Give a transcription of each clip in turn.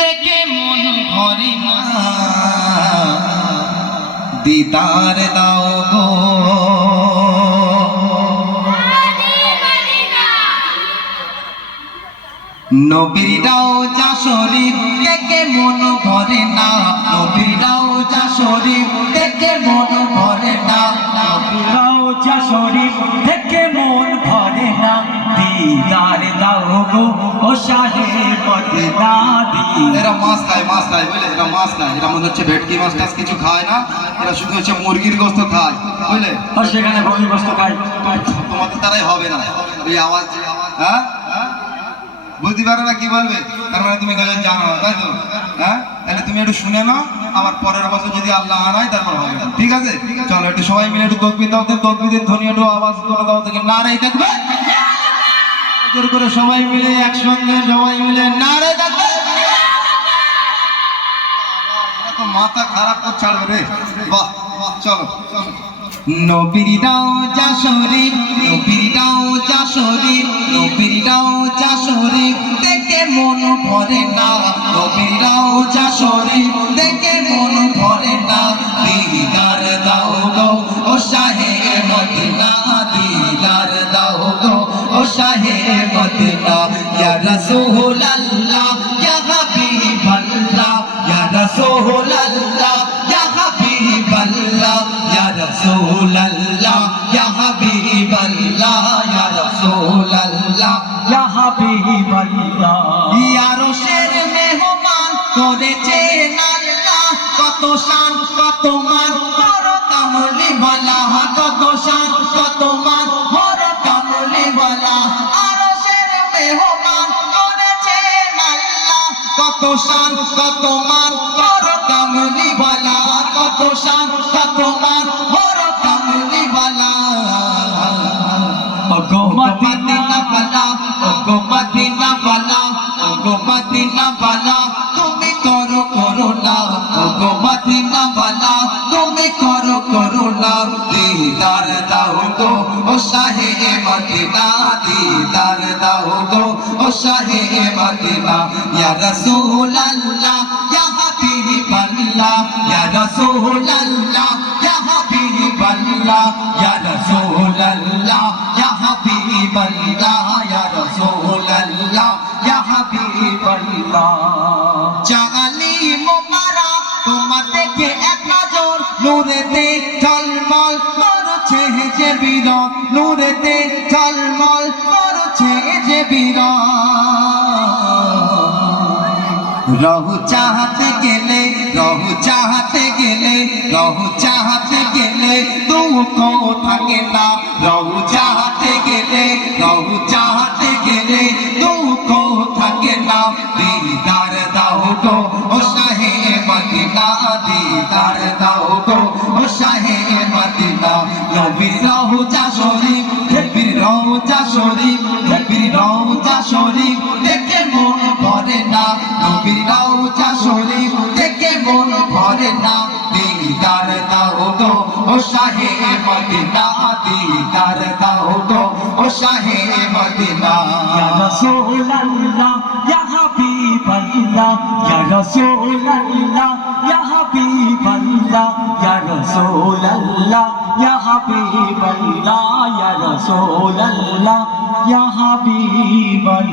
দেখে মন ভরে না, দিদার দাও গো। নবীর রওজা শরীফ দেখে মন ভরে না, নবীর রওজা শরীফ দেখে মন ভরে না, নবীর রওজা শরীফ দেখে মন ভরে না, দিদার দাও গো ও শাহে মদিনা। এরা মাছ খায় বুঝলে, এরা মাছ খায়, এরা মনে হচ্ছে ভেটকি মাছ টাছ কিছু খায় না, এরা শুধু হচ্ছে মুরগির গোস্ত খায় বুঝলে। আর সেখানে গরুর গোস্ত খায়, তোমাদের দ্বারাই হবে না এই আওয়াজ। হ্যাঁ বুঝতে পারো না কি বলবে, তার মানে তুমি গজল জানো না তাই তো। হ্যাঁ তাহলে তুমি একটু শুনে নাও, আমার পরের বছর যদি আল্লাহ আনায় তারপর হবে, ঠিক আছে? চলো একটু সবাই মিলে একটু তকবীর দাও, তকবীরের ধ্বনি একটু আওয়াজ করে দাও থেকে নারাই থাকবে, জোর করে সবাই মিলে একসঙ্গে সবাই মিলে নারাই থাকবে। তো মাথা খারাপ করে ছাড়বে রে, বাহ চলো। নবীর রওজা শরীফ, নবীর রওজা শরীফ, নবীর রওজা শরীফ দেখে মন ভরে না, নবীর রওজা শরীফ দেখে মন ভরে না, দিদার দাও গো ও শাহে মদিনা, দিদার দাও গো ও শাহে মদিনা। ইয়া রাসূলুল্লাহ ইয়া হাবিবাল্লাহ, ইয়া রাসূলুল্লাহ ইয়া হাবিবাল্লাহ, ইয়া রাসূলুল্লাহ ইয়া হাবিবাল্লাহ, ইয়া রাসূলুল্লাহ ইয়া হাবিবাল্লাহ। ইয়া রশের মেহমান করেছেন আল্লাহ, কত শান কত মান বড় কামলি ওয়ালা, কত শান কত মান বড় কামলি ওয়ালা। আরশের মেহমান করেছেন আল্লাহ, কত শান কত মান বড় কামলি ওয়ালা, কত শান কত মান বড় কামলি ওয়ালা। ওগো মদিনা ওগো মদিনা ওয়ালা, ওগো মদিনা ওয়ালা তুমি করো করুণা, ওগো মদিনা ওয়ালা তুমি করো করুণা, দিদার দাও গো ও শাহে মদিনা, দিদার দাও গো ও শাহে মদিনা। ইয়া রাসূলুল্লাহ ইয়া হাবিবাল্লাহ, ইয়া রাসূলুল্লাহ ইয়া হাবিবাল্লাহ, ইয়া রাসূলুল্লাহ ইয়া হাবিবাল্লাহ, ইয়া রাসূলুল্লাহ ইয়া হাবিবাল্লাহ। জাগালি মোবারক তোমার দেখে এক নজর, নূরেতে ঝলমল করছে যে বিরত, নূরেতে ঝলমল করছে যে বিরত। রহু চাহতে গেলে, রহু চাহতে গেলে, রহু চাহতে গেলে দুঃখ থাকে না, রহু চাহতে গেলে, রহু চাহতে গেলে দুঃখ থাকে না, দিদার দাও গো ও শাহে মদিনা, দিদার দাও গো ও শাহে মদিনা। নবীর রওজা শরীফ, নবীর রওজা শরীফ, নবীর রওজা শরীফ দেখে মন ভরে না, নবীর রওজা শরীফ দেখে মন ভরে না, দিদার দাও গো ও শাহে মদিনা, দিদার দাও গো ও শাহে মদিনা। ইয়া রাসূলুল্লাহ ইয়া হাবিবাল্লাহ, ইয়া রাসূলুল্লাহ ইয়া হাবিবাল্লাহ, ইয়া রাসূলুল্লাহ ইয়া হাবিবাল্লাহ, ইয়া রাসূলুল্লাহ ইয়া হাবিবাল্লাহ।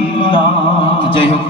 যাই হোক